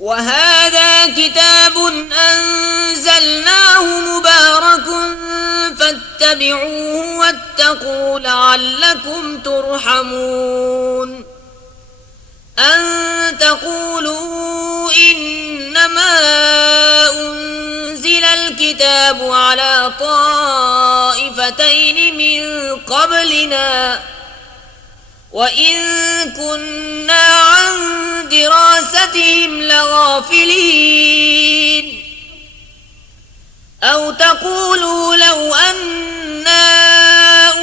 वहादा किताबुन अंज़लनाहु मुबारकुन फत्तबिऊहु वत्तकू लअल्लकुम तुरहमून अन तक़ूलू इन्नमा उन्ज़िलल किताबु अला ताइफ़तैनि मिन क़ब्लिना वइन कुन्ना अन दिरासतिहिम लगाफिलीन औ तक़ूलू लौ अन्ना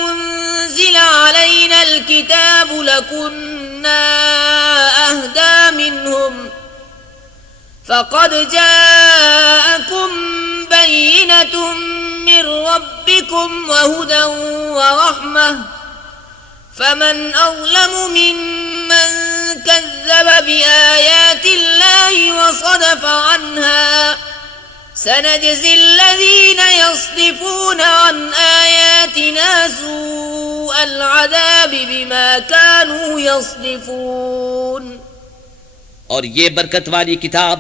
उन्ज़िल अलैनल किताबु लकुन्ना अहदा मिनहुम फ़क़द जाअकुम बय्यिनतुम मिन रब्बिकुम वहुदन वरहमह फमन अज़लमु मिम्मन कज़्ज़ब बिआयातिल्लाहि वसदफ़ अन्हा सनजज़िल्लज़ीन यस्दिफ़ून अन आयातिना सूअल अज़ाबि बिमा कानू यस्दिफ़ून। और ये बरकत वाली किताब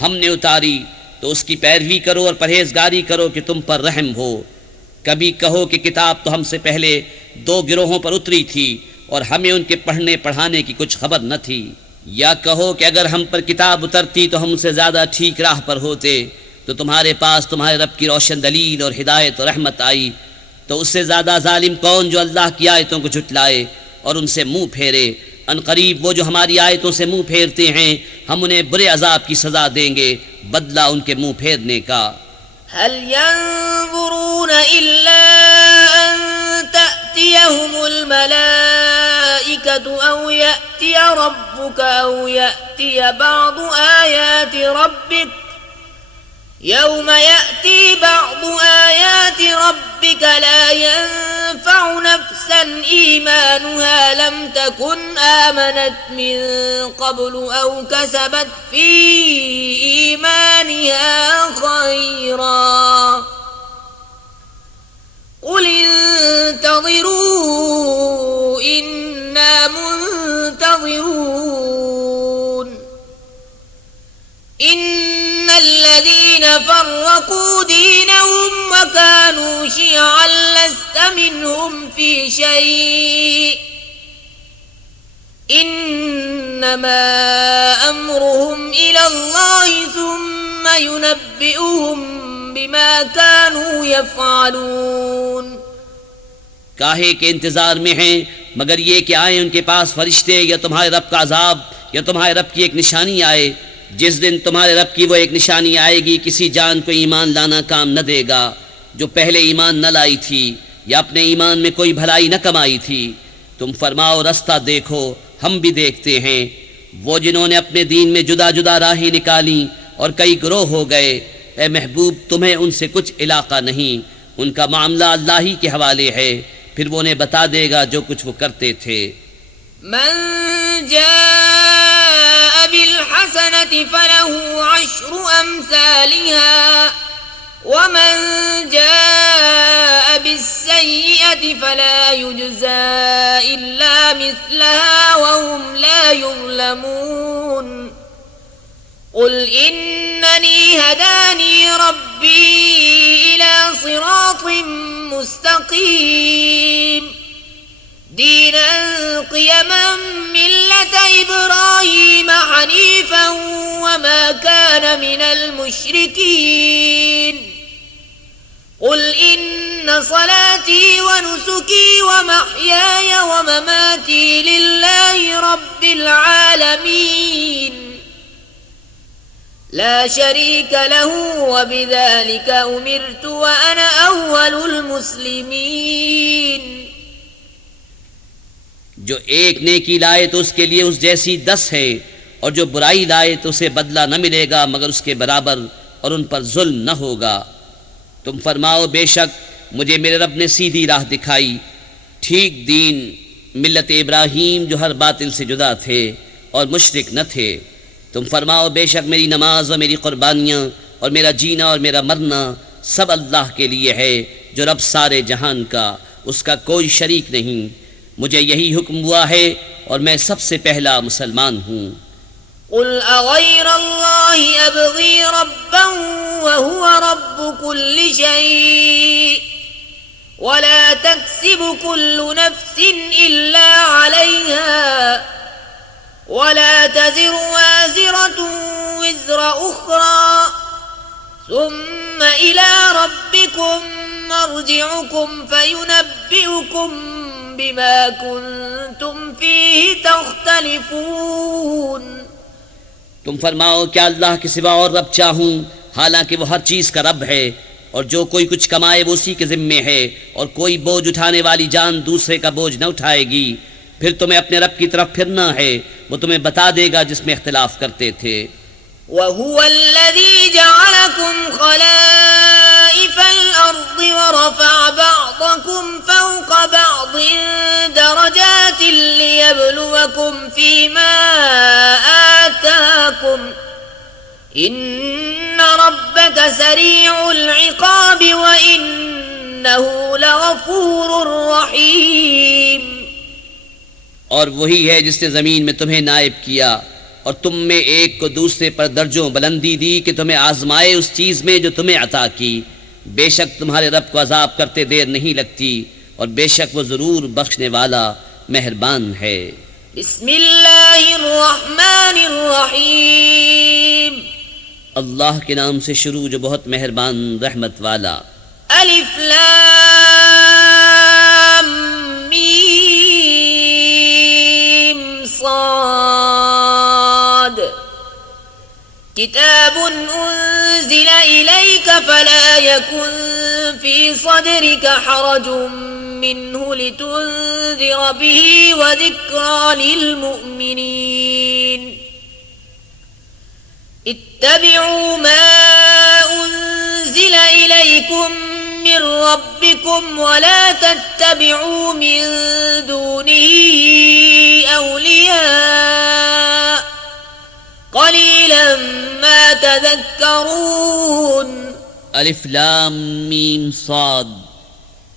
हमने उतारी तो उसकी पैरवी करो और परहेजगारी करो कि तुम पर रहम हो। कभी कहो कि किताब तो हमसे पहले 2 गिरोहों पर उतरी थी और हमें उनके पढ़ने पढ़ाने की कुछ खबर न थी, या कहो कि अगर हम पर किताब उतरती तो हम उनसे ज़्यादा ठीक राह पर होते, तो तुम्हारे पास तुम्हारे रब की रोशन दलील और हिदायत और रहमत आई, तो उससे ज़्यादा जालिम कौन जो अल्लाह की आयतों को झुटलाए और उनसे मुँह फेरे। अनकरीब वो जो हमारी आयतों से मुँह फेरते हैं हम उन्हें बुरे अजाब की सज़ा देंगे, बदला उनके मुँह फेरने का। हल यंज़ुरून इल्ला अन तअतियहुमुल मलाइकतु औ यअतिय रब्बुक औ यअतिय बअदु आयाति रब्बिक यौम यअति बअदु आयाति रब्बिक ला यंफअु नफ्सन ईमानुहा लम तकुन आमनत मिन क़ब्लु औ कसबत फी ईमानिहा खैरा क़ुल इंतज़िरू इन्ना मुंतज़िरून इन्नल्लज़ीन फ़र्रक़ू दीनहुम वकानू शियअन लस्त मिनहुम फ़ी शै'इन इन्नमा अम्रुहुम इलल्लाहि सुम्मा युनब्बिउहुम बिमा कानू यफ़अलून। काहे के इंतजार में हैं मगर ये कि आए उनके पास फरिश्ते या तुम्हारे रब का अजाब या तुम्हारे रब की एक निशानी आए। जिस दिन तुम्हारे रब की वो एक निशानी आएगी किसी जान को ईमान लाना काम न देगा जो पहले ईमान न लाई थी या अपने ईमान में कोई भलाई न कमाई थी। तुम फरमाओ रास्ता देखो हम भी देखते हैं। वो जिन्होंने अपने दीन में जुदा जुदा राहें निकाली और कई गिरोह हो गए, ए महबूब तुम्हें उनसे कुछ इलाका नहीं, उनका मामला अल्लाह ही के हवाले है, फिर वो उन्हें बता देगा जो कुछ वो करते थे। मन जाअ बिल हसनति फलहु अश्रु अम्सालिहा वमन जाअ बिस्सय्यिअति फला युज्ज़ा इल्ला मिस्लहा वहुम ला युज़्लमून। क़ुल इन्ननी हदानी रब्बी इला सिरातिम मुस्तक़ीम दीनन क़ियमन मिल्लत इब्राहीम हनीफ़न वमा कान मिनल मुश्रिकीन। क़ुल इन्न सलाती व नुसुकी व महयाय व ममाती लिल्लाहि रब्बिल आलमीन ला शरीक लहू व बिज़ालिक उमिरतु व अना अव्वलुल मुस्लिमीन। जो एक नेकी लाए तो उसके लिए उस जैसी 10 है और जो बुराई लाए तो उसे बदला न मिलेगा मगर उसके बराबर और उन पर जुल्म न होगा। तुम फरमाओ बेशक मुझे मेरे रब ने सीधी राह दिखाई, ठीक दीन मिल्लत इब्राहीम जो हर बातिल से जुदा थे और मुशरिक न थे। तुम फरमाओ बेशक मेरी नमाज और मेरी कुर्बानियाँ और मेरा जीना और मेरा मरना सब अल्लाह के लिए है जो रब सारे जहान का, उसका कोई शरीक नहीं। मुझे यही हुक्म हुआ है और मैं सबसे पहला मुसलमान हूँ। قل أغير الله أبغي ربا وهو رب كل شيء ولا تكسب كل نفس إلا عليها ولا تزر وازرة وزر أخرى ثم إلى ربكم مرجعكم فينبئكم بما كنتم فيه تختلفون तुम फरमाओ क्या अल्लाह के सिवा और रब चाहूं, हालांकि वो हर चीज का रब है और जो कोई कुछ कमाए वो उसी के जिम्मे है और कोई बोझ उठाने वाली जान दूसरे का बोझ न उठाएगी। फिर तुम्हें अपने रब की तरफ फिरना है, वो तुम्हें बता देगा जिसमें इख्तिलाफ करते थे। وهو الذي جعلكم خلائف الأرض ورفع بعضكم فوق بعض درجات ليبلوكم فيما آتاكم إن ربك سريع العقاب وإنه لغفور رحيم। और वही है जिसने जमीन में तुम्हें नायब किया और तुम में एक को दूसरे पर दर्जों बुलंदी दी कि तुम्हें आजमाए उस चीज में जो तुम्हें अता की। बेशक तुम्हारे रब को अजाब करते देर नहीं लगती और बेशक वो जरूर बख्शने वाला मेहरबान है। बिस्मिल्लाहिर्रहमानिर्रहीम। अल्लाह के नाम से शुरू जो बहुत मेहरबान रहमत वाला। अलिफ लाम मीम साद किताब उन्जिल इलैक फला यकुन फी सदरिक हरजुम मिन्हु लितुन्ज़िर बिही व ज़िक्रा लिलमुअ्मिनीन। इत्तबिउ मा उन्जिल इलैकुम मिन रब्बिकुम व ला तत्तबिउ मिन दूनिही औलिया क़लीलन मा तज़क्करून। अलिफ लाम मीम साद।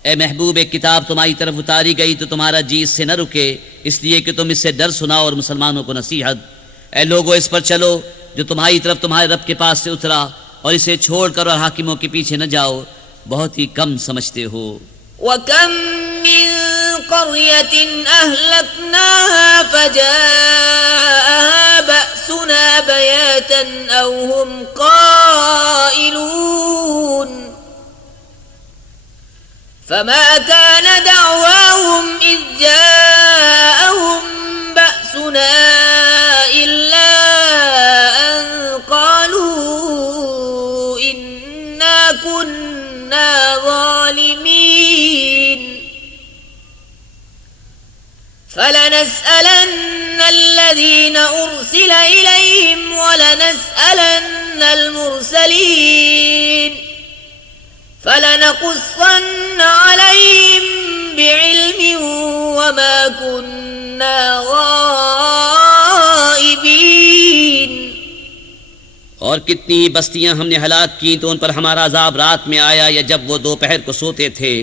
ए महबूब, एक किताब तुम्हारी तरफ उतारी गई तो तुम्हारा जी इससे न रुके, इसलिए कि तुम इससे डर सुनाओ और मुसलमानों को नसीहत। ए लोगो, इस पर चलो जो तुम्हारी तरफ तुम्हारे रब के पास से उतरा और इसे छोड़कर और हाकिमों के पीछे न जाओ, बहुत ही कम समझते हो। वकम मिन क़र्यतिन अहलकनाहा फजाअहा बअसुना बयातन औ हुम क़ाइलून फमा कान दअवाहुम इज़ जाअहुम बअसुना इल्ला अन क़ालू इन्ना कुन्ना ज़ालिमीन। फलनस्अलन الذين أرسل إليهم ولنسألن المرسلين فلنقصن عليهم بعلم وما كنا غائبين। और कितनी ही बस्तियां हमने हलाक की तो उन पर हमारा अजाब रात में आया या जब वो दोपहर को सोते थे,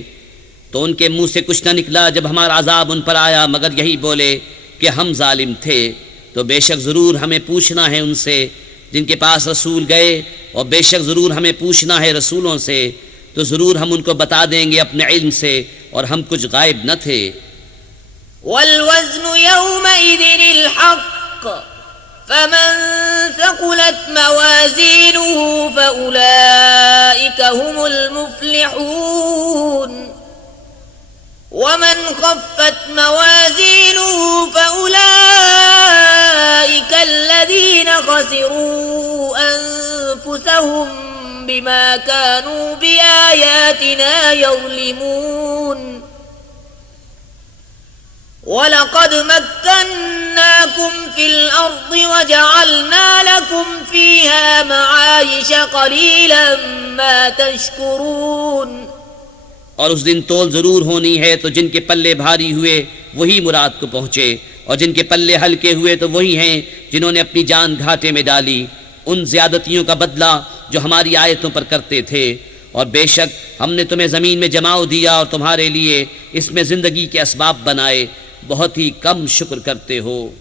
तो उनके मुंह से कुछ न निकला जब हमारा अजाब उन पर आया मगर यही बोले कि हम जालिम थे। तो बेशक ज़रूर हमें पूछना है उनसे जिनके पास रसूल गए, और बेशक ज़रूर हमें पूछना है रसूलों से, तो ज़रूर हम उनको बता देंगे अपने इल्म से, और हम कुछ गायब न थे। वल्वज़्नु यौमइज़िनिल हक़्क़ फमन सक़ुलत मवाज़ीनुहु फ़उलाइक हुमुल मुफ़्लिहून वमन खफ़्फ़त मवाज़ीनुहु फ़उलाइक अल्लज़ीना ख़सिरू अन्फ़ुसहुम बिमा कानू बिआयातिना यज़लिमून। वलक़द मक्कन्नाकुम फ़िल अर्ज़ि वजअलना लकुम फ़ीहा मआयिश क़लीलन मा तशकुरून। और उस दिन तोल जरूर होनी है, तो जिनके पल्ले भारी हुए वही मुराद को पहुंचे, और जिनके पल्ले हल्के हुए तो वही हैं जिन्होंने अपनी जान घाटे में डाली उन ज्यादतियों का बदला जो हमारी आयतों पर करते थे। और बेशक हमने तुम्हें ज़मीन में जमाव दिया और तुम्हारे लिए इसमें ज़िंदगी के असबाब बनाए, बहुत ही कम शुक्र करते हो।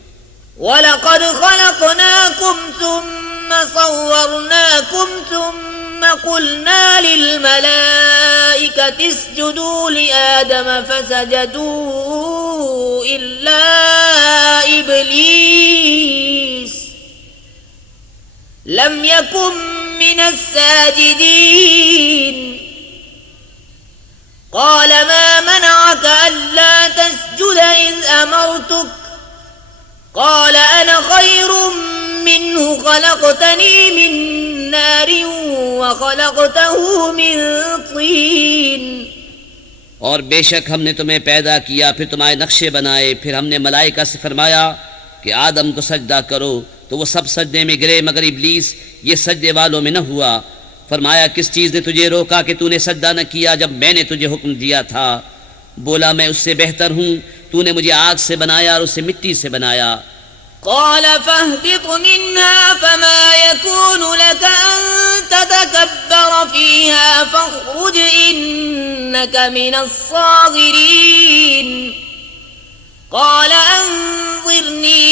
वलक़द ख़लक़नाकुम सुम्मा सव्वरनाकुम सुम्मा क़ुलना लिलमलाइकति इसजुदू लिआदम फसजदू इल्ला इब्लीस लम यकुन मिनस साजिदीन क़ाल मा मनअक अल्ला तस्जुद इज़ अमरतुक क़ाल अना ख़ैरुम मिन्हु ख़लक़तनी मिन नारिन व ख़लक़तहु मिन तीन। और बेशक हमने तुम्हें पैदा किया, फिर तुम्हारे नक्शे बनाए, फिर हमने मलाइका से फरमाया कि आदम को सजदा करो, तो वो सब सजदे में गिरे मगर इब्लीस ये सजदे वालों में न हुआ। फरमाया किस चीज़ ने तुझे रोका कि तूने सजदा न किया जब मैंने तुझे हुक्म दिया था? बोला मैं उससे बेहतर हूँ, तूने मुझे आग से बनाया और उससे मिट्टी से बनाया। क़ाल फ़हबित मिन्हा फ़मा यकूनु लक अन ततकब्बर फ़ीहा फ़ख़्रुज इन्नक मिनस्साग़िरीन क़ाल अंज़िरनी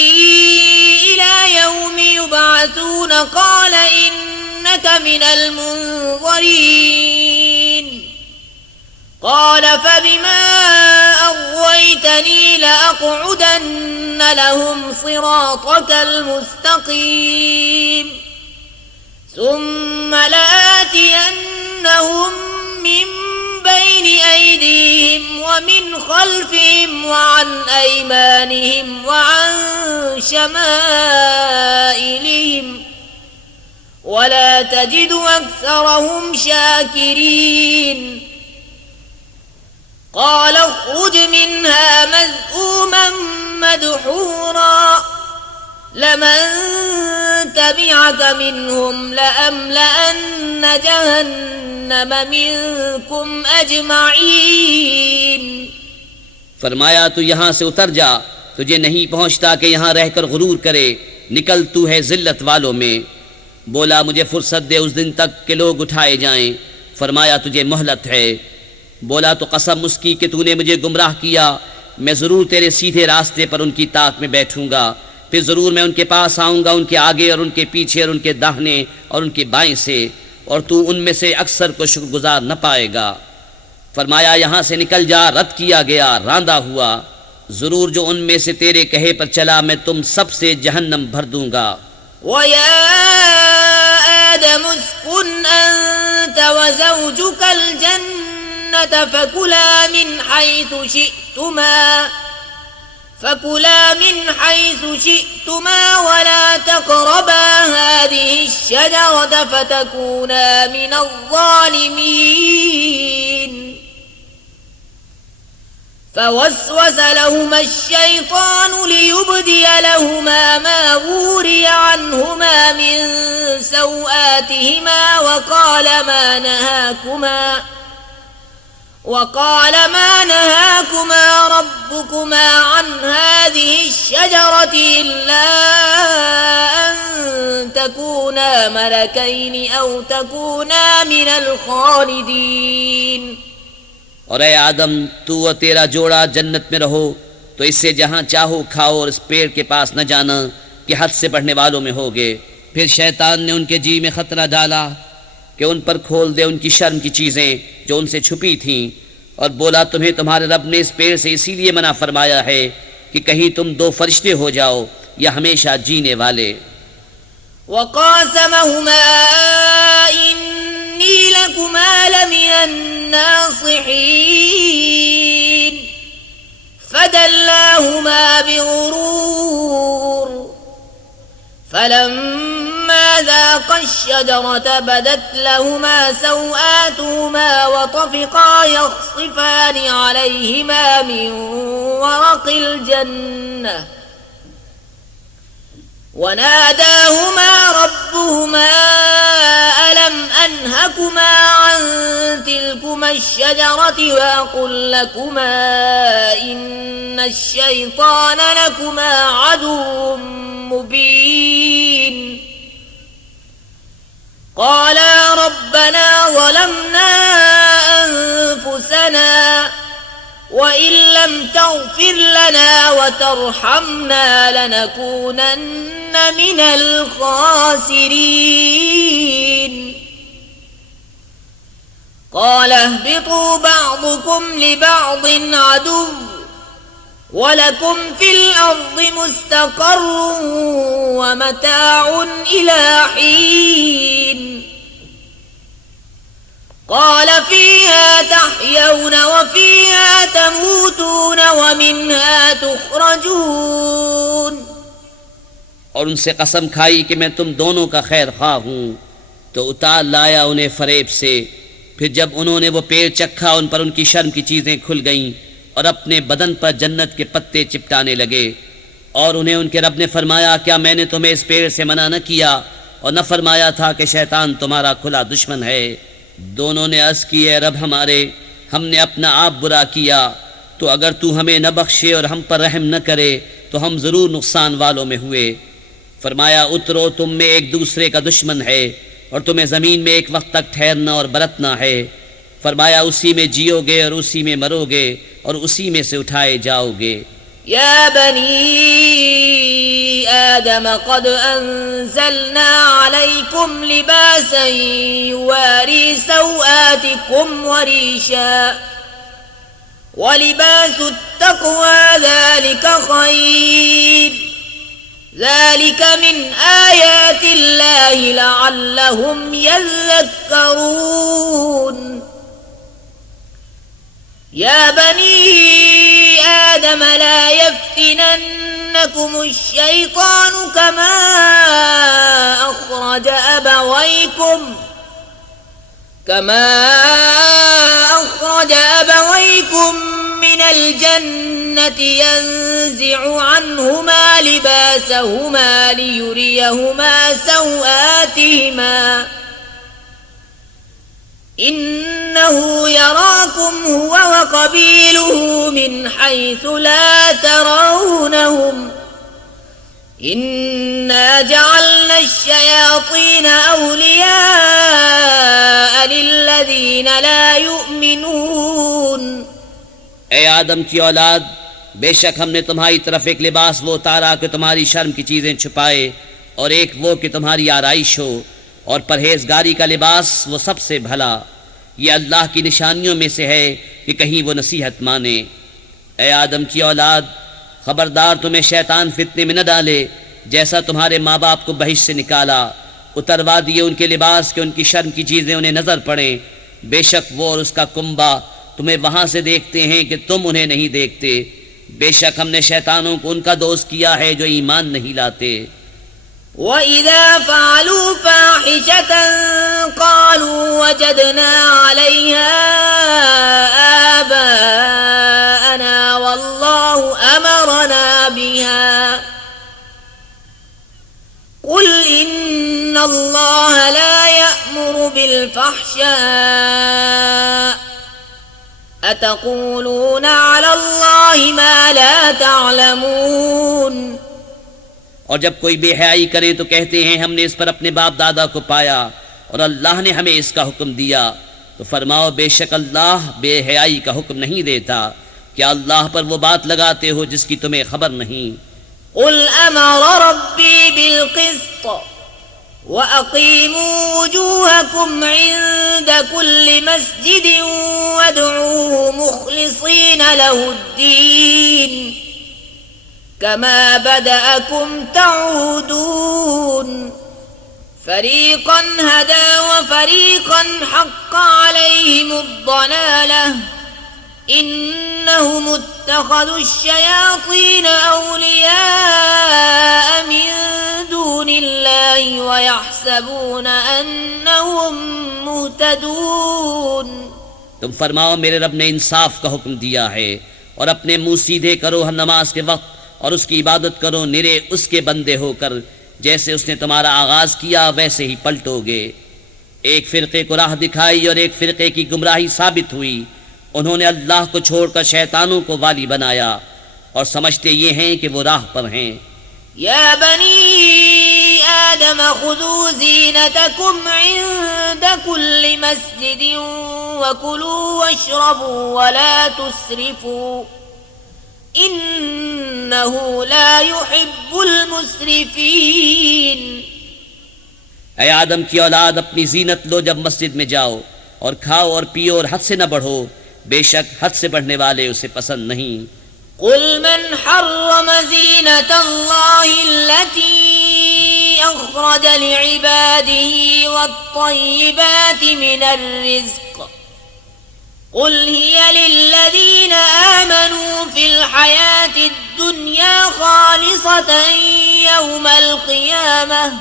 इला यौमि युबअसून क़ाल इन्नक मिनल मुनज़रीन क़ाल फ़बिमा अग़वयतनी लअक़उदन्न लहुम सिरातकल मुस्तक़ीम सुम्मा लआतियन्नहुम मिन बैनि ऐदीहिम व मिन ख़ल्फ़िहिम व अन ऐमानिहिम व अन शमाइलिहिम वला तजिदु अक्सरहुम शाकिरीन क़ाल अख़्रुज मिन्हा मज़्मूमन मदहूरा लमन तबिअक मिन्हुम लअमलअन्न जहन्नम मिनकुम अजमईन। फरमाया तू यहाँ से उतर जा, तुझे नहीं पहुँचता कि यहाँ रहकर गुरूर करे, निकल तू है जिल्लत वालों में। बोला मुझे फुर्सत दे उस दिन तक के लोग उठाए जाएं। फरमाया तुझे मोहलत है। बोला तो कसम उसकी कि तूने मुझे गुमराह किया, मैं ज़रूर तेरे सीधे रास्ते पर उनकी ताक में बैठूंगा, फिर ज़रूर मैं उनके पास आऊँगा, उनके आगे और उनके पीछे और उनके दाहिने और उनके बाएं से, और तू उनमें से अक्सर को शुक्रगुजार न पाएगा। फरमाया यहाँ से निकल जा, रद्द किया गया, रांदा हुआ, ज़रूर जो उनमें से तेरे कहे पर चला मैं तुम सब से जहन्नम भर दूंगा। वया आदम उस्कुन अंत व ज़ौजुकल जन्नत फकुला मिन हैसु शि'तुमा वला तक़रबा हादिहि अश्शजरत फतकूना मिनज़्ज़ालिमीन। फवस्वस लहुमा अश्शैतानु लियुब्दिय लहुमा मा वूरिय अन्हुमा मिन सौआतिहिमा وقال ما نهاكما ربكما عن هذه الشجرة إلا أن تكونا ملكين أو تكونا من الخالدين। और ऐ आदम तू और तेरा जोड़ा जन्नत में रहो, तो इससे जहाँ चाहो खाओ और इस पेड़ के पास न जाना कि हद से बढ़ने वालों में होगे। फिर शैतान ने उनके जी में खतरा डाला कि उन पर खोल दे उनकी शर्म की चीज़ें जो उनसे छुपी थीं, और बोला तुम्हें तुम्हारे रब ने इस पेड़ से इसीलिए मना फरमाया है कि कहीं तुम दो फरिश्ते हो जाओ या हमेशा जीने वाले। वक़ासमहुमा इन्नी लकुमा लमिनन नासिहीन फदल्लाहुमा बिग़ुरूर फलम्मा ذاقا الشجرة بدت لهما سوآتهما وطفقا يخصفان عليهما من ورق الجنة وناداهما ربهما ألم أنهكما عن تلكما الشجرة وأقل لكما إن الشيطان لكما عدو مبين قالا ربنا ظلمنا أنفسنا وإن لم تغفر لنا وترحمنا لنكونن من الخاسرين قال اهبطوا بعضكم لبعض عدو ولكم في الأرض مستقر ومتاع إلى حين قال فيها تحيون وفيها تموتون ومنها تخرجون और उनसे कसम खाई कि मैं तुम दोनों का खैर खा हूँ, तो उतार लाया उन्हें फरेब से। फिर जब उन्होंने वो पेड़ चखा, उन पर उनकी शर्म की चीज़ें खुल गईं और अपने बदन पर जन्नत के पत्ते चिपटाने लगे। और उन्हें उनके रब ने फरमाया, क्या मैंने तुम्हें इस पेड़ से मना न किया और न फरमाया था कि शैतान तुम्हारा खुला दुश्मन है। दोनों ने अर्ज़ की, है रब हमारे, हमने अपना आप बुरा किया, तो अगर तू हमें न बख्शे और हम पर रहम न करे तो हम ज़रूर नुकसान वालों में हुए। फरमाया, उतरो, तुम में एक दूसरे का दुश्मन है और तुम्हें ज़मीन में एक वक्त तक ठहरना और बरतना है। फरमाया, उसी में जियोगे और उसी में मरोगे और उसी में से उठाए जाओगे। या बनी आदम क़द अंज़लना अलैकुम लिबासन युवारी सौआतिकुम वरीशा वलिबासुत तक़वा ज़ालिका ख़ैर ज़ालिका मिन आयातिल्लाहि लअल्लहुम यज़क्करून। या बनी आदम ला यफ्तिनन्नकुम अश-शैतान कमा अखरज अबवैकुम मिनल जन्नति यंज़िउ अन्हुमा लिबासहुमा लियुरियहुमा सौआतिहिमा इन्नहु यराकुम हुवा व क़बीलुहु मिन हैसु ला तरौनहुम इन्ना जअलना अश-शयातीन औलिया लिल्लज़ीना ला युमिनून। ए आदम की औलाद, बेशक हमने तुम्हारी तरफ एक लिबास वो उतारा कि तुम्हारी शर्म की चीज़ें छुपाए और एक वो कि तुम्हारी आराइश हो, और परहेजगारी का लिबास वो सबसे भला। ये अल्लाह की निशानियों में से है कि कहीं वो नसीहत माने। ए आदम की औलाद, खबरदार तुम्हें शैतान फितने में न डाले, जैसा तुम्हारे माँ बाप को बहिश्त से निकाला, उतरवा दिए उनके लिबास के उनकी शर्म की चीज़ें उन्हें नज़र पड़ें। बेशक वो और उसका कुंबा तुम्हें वहाँ से देखते हैं कि तुम उन्हें नहीं देखते। बेशक हमने शैतानों को उनका दोस्त किया है जो ईमान नहीं लाते। वइज़ा फ़अलू फ़ाहिशतन क़ालू वजदना अलैहा आबाअना वल्लाहु अमरना बिहा क़ुल इन्नल्लाह ला यअमुरु बिल-फ़हशाइ अतक़ूलूना अलल्लाहि मा ला तअलमून। और जब कोई बेहयाई करे तो कहते हैं हमने इस पर अपने बाप दादा को पाया और अल्लाह ने हमें इसका हुक्म दिया। तो फरमाओ, बेशक अल्लाह बेहयाई का हुक्म नहीं देता। क्या अल्लाह पर वो बात लगाते हो जिसकी तुम्हें खबर नहीं? क़ुल अमर रब्बी बिल क़िस्त व अक़ीमू वुजूहकुम इन्द कुल्लि मस्जिदिन वदऊहु मुख़लिसीन लहुद्दीन कमा बदअकुम तऊदून फरीक़न हदा व फरीक़न हक़्क़ अलैहिमुद्दलालह इन्नहुम इत्तख़ज़ुश्शयातीन औलिया मिन दूनिल्लाहि व यहसबून अन्नहुम मुहतदून। तुम फरमाओ, मेरे रब ने इंसाफ का हुक्म दिया है और अपने मुंह सीधे करो हर नमाज के वक्त और उसकी इबादत करो निरे उसके बंदे होकर। जैसे उसने तुम्हारा आगाज किया वैसे ही पलटोगे। एक फिरके को राह दिखाई और एक फिरके की गुमराही साबित हुई। उन्होंने अल्लाह को छोड़कर शैतानों को वाली बनाया और समझते ये हैं कि वो राह पर हैं। या बनी آدم خذوا زينتكم عند كل مسجد وكلوا واشربوا ولا تسرفوا إنه لا يحب المسرفين। ऐ आदम की औलाद, अपनी जीनत लो जब मस्जिद में जाओ, और खाओ और पियो और हद से न बढ़ो, बेशक हद से बढ़ने वाले उसे पसंद नहीं। قل من حرم زينة الله التي أخرج لعباده والطيبات من الرزق قل هي للذين آمنوا في الحياة الدنيا خالصة يوم القيامة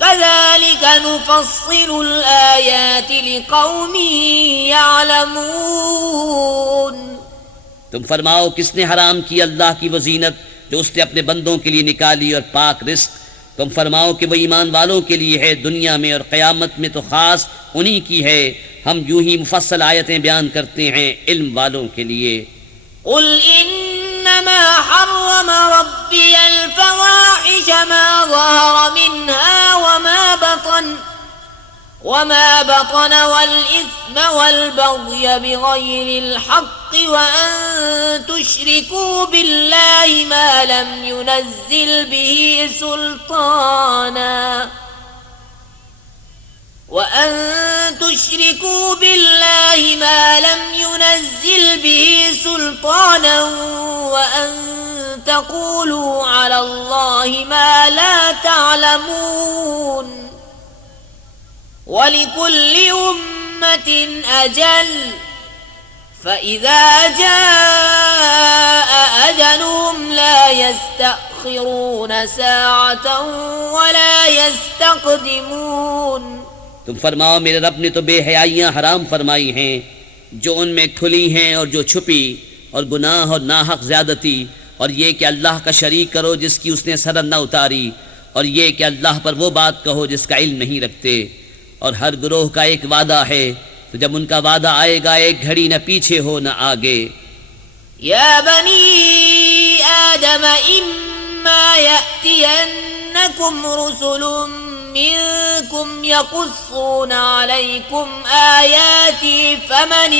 كذلك نفصل الآيات لقوم يعلمون। तुम फरमाओ, किसने हराम की अल्लाह की वो जीनत जो उसने अपने बंदों के लिए निकाली और पाक रिस्क। तुम फरमाओ कि वो ईमान वालों के लिए है दुनिया में, और क़यामत में तो खास उन्हीं की है। हम यूं ही मुफस्सल आयतें बयान करते हैं इल्म वालों के लिए। कुल इन्नमा हर्रम रब्बी अल-फवाहिश मा ज़हर मिन्हा वमा बतन वल-इस्म वल-बग़य बिग़ैरिल हक़्क़ वअन तुश्रिकू बिल्लाहि मा लम युनज़्ज़िल बिही सुल्ताना وأن تشركوا بالله ما لم ينزل به سلطانا وأن تقولوا على الله ما لا تعلمون ولكل أمة أجل فإذا جاء أجلهم لا يستأخرون ساعة ولا يستقدمون। तुम फरमाओ, मेरे रब ने तो बेहयाइयाँ हराम फरमाई हैं, जो उनमें खुली हैं और जो छुपी, और गुनाह और नाहक ज़्यादती, और ये कि अल्लाह का शरीक करो जिसकी उसने सरन न उतारी, और ये कि अल्लाह पर वो बात कहो जिसका इल्म नहीं रखते। और हर गुरोह का एक वादा है, तो जब उनका वादा आएगा एक घड़ी न पीछे हो न आगे। या बनी आदम इम्मा यअतियन्नकुम रुसुलुम मिनकुम यक़ुस्सून अलैकुम आयाती फमन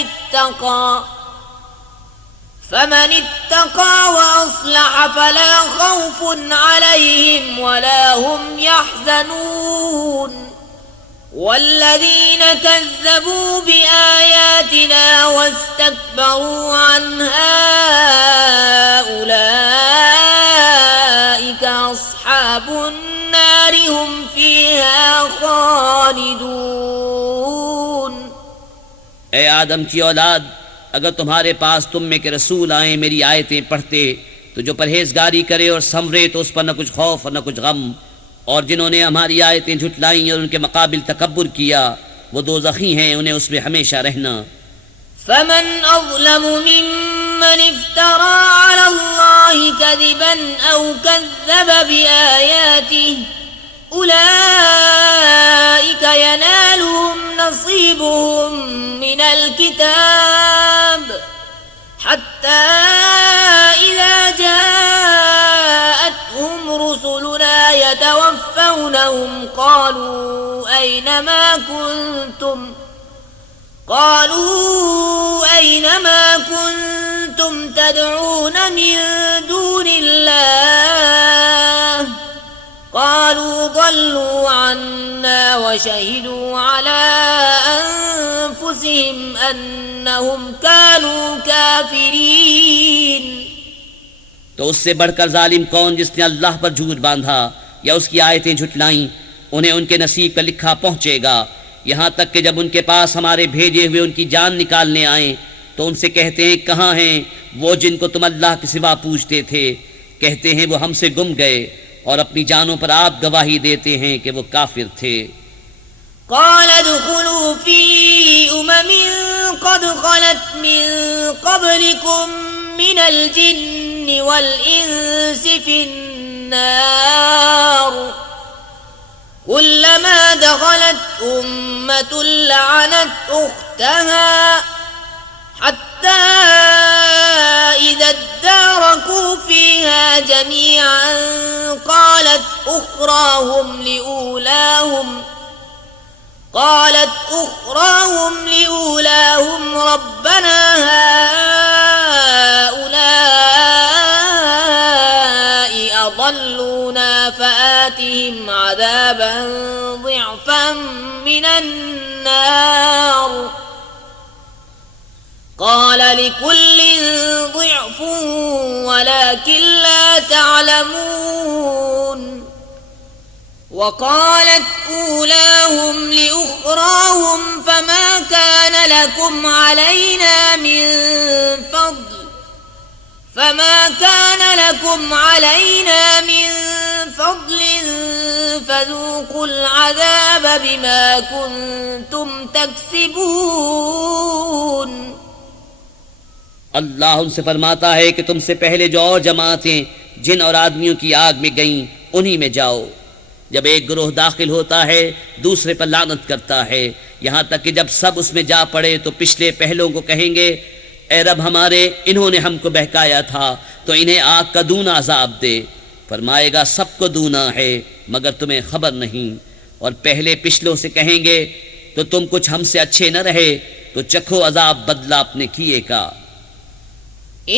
इत्तक़ा व अस्लह फला खौफुन अलैहिम वला हुम यहज़नून वल्लज़ीन कज़्ज़बू बिआयातिना वस्तकबरू अन्हा उलाइका अस्हाबुन नारि हुम फ़ीहा ख़ालिदून। ए आदम की औलाद, अगर तुम्हारे पास तुम में के रसूल आए मेरी आयतें पढ़ते, तो जो परहेजगारी करे और संवरे तो उस पर न कुछ खौफ और न कुछ गम, और जिन्होंने हमारी आयतें झुटलाई और उनके मुकाबिल तकब्बुर किया वो दोज़खी हैं, उन्हें उसमें हमेशा रहना। फमन अज़लमु मिम्मन इफ्तरा अला अल्लाहि कज़िबन औ कज़्ज़ब बिआयातिहि उलाइका यनालुहुम नसीबुहुम मिनल किताब हत्ता इज़ा जाअतहुम रुसुलुना यतवफ़्फ़ौनहुम क़ालू अय्नमा कुन्तुम तदऊन मिन दूनिल्लाह क़ालू ضلू अन्ना वशहिदू अला अन्फुसिहिम अन्नहुम कानू काफिरीन। तो उससे बढ़कर जालिम कौन जिसने अल्लाह पर झूठ बांधा या उसकी आयतें झुटलाईं। उन्हें उनके नसीब का लिखा पहुंचेगा, यहाँ तक कि जब उनके पास हमारे भेजे हुए उनकी जान निकालने आए तो उनसे कहते हैं, कहाँ हैं वो जिनको तुम अल्लाह के सिवा पूछते थे? कहते हैं वो हमसे गुम गए, और अपनी जानों पर आप गवाही देते हैं कि वो काफिर थे। क़ाल उद्ख़ुलू फ़ी उममिन क़द ख़लत मिन क़ब्लिकुम मिनल जिन्नि वल इंसि फ़िन्नार कुल्लमा दख़लत उम्मतुन लअनत उख़्तहा हत्ता इज़ा अद्दारकू फ़ीहा جميعا قالت أخراهم لأولاهم ربنا هؤلاء أضلونا فآتهم عذابا ضعفا من النار قال لكل ضعف ولكن لا تعلمون وقالت أولاهم لأخراهم فما كان لكم علينا من فضل فذوقوا العذاب بما كنتم تكسبون अल्लाह उनसे फरमाता है कि तुमसे पहले जो और जमातें जिन और आदमियों की आग में गईं उन्हीं में जाओ। जब एक गिरोह दाखिल होता है दूसरे पर लानत करता है, यहाँ तक कि जब सब उसमें जा पड़े तो पिछले पहलों को कहेंगे, ए रब हमारे, इन्होंने हमको बहकाया था तो इन्हें आग का दूना अजाब दे। फरमाएगा सबको दूना है मगर तुम्हें खबर नहीं। और पहले पिछलों से कहेंगे तो तुम कुछ हमसे अच्छे न रहे तो चखो अजाब बदला अपने किए का।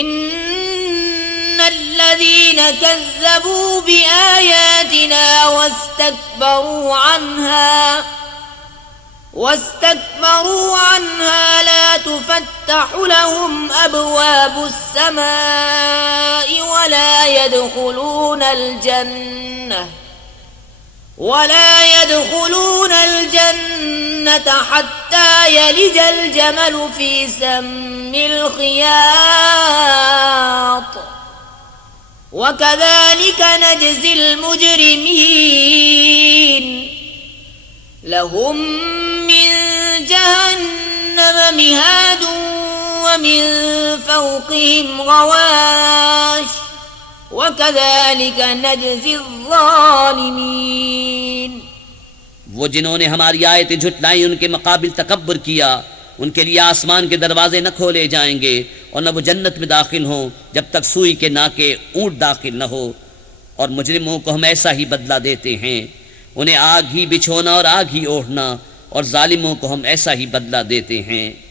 इन्नल्लज़ीना कज़्ज़बू बिआयातिना واستكبروا عنها لا تفتح لهم أبواب السماء ولا يدخلون الجنة حتى يلج الجمل في سم الخياط وكذلك نجزي المجرمين لهم من جهنم مهاد ومن فوقهم غواش وكذلك نجزي الظالمين। वो जिन्होंने हमारी आयतें झुटलाई उनके मुकाबिल तकब्बुर किया, उनके लिए आसमान के दरवाजे न खोले जाएंगे और न वो जन्नत में दाखिल हों जब तक सुई के नाके ऊंट दाखिल न हो। और मुजरिमों को हम ऐसा ही बदला देते हैं, उन्हें आग ही बिछोना और आग ही ओढ़ना, और जालिमों को हम ऐसा ही बदला देते हैं।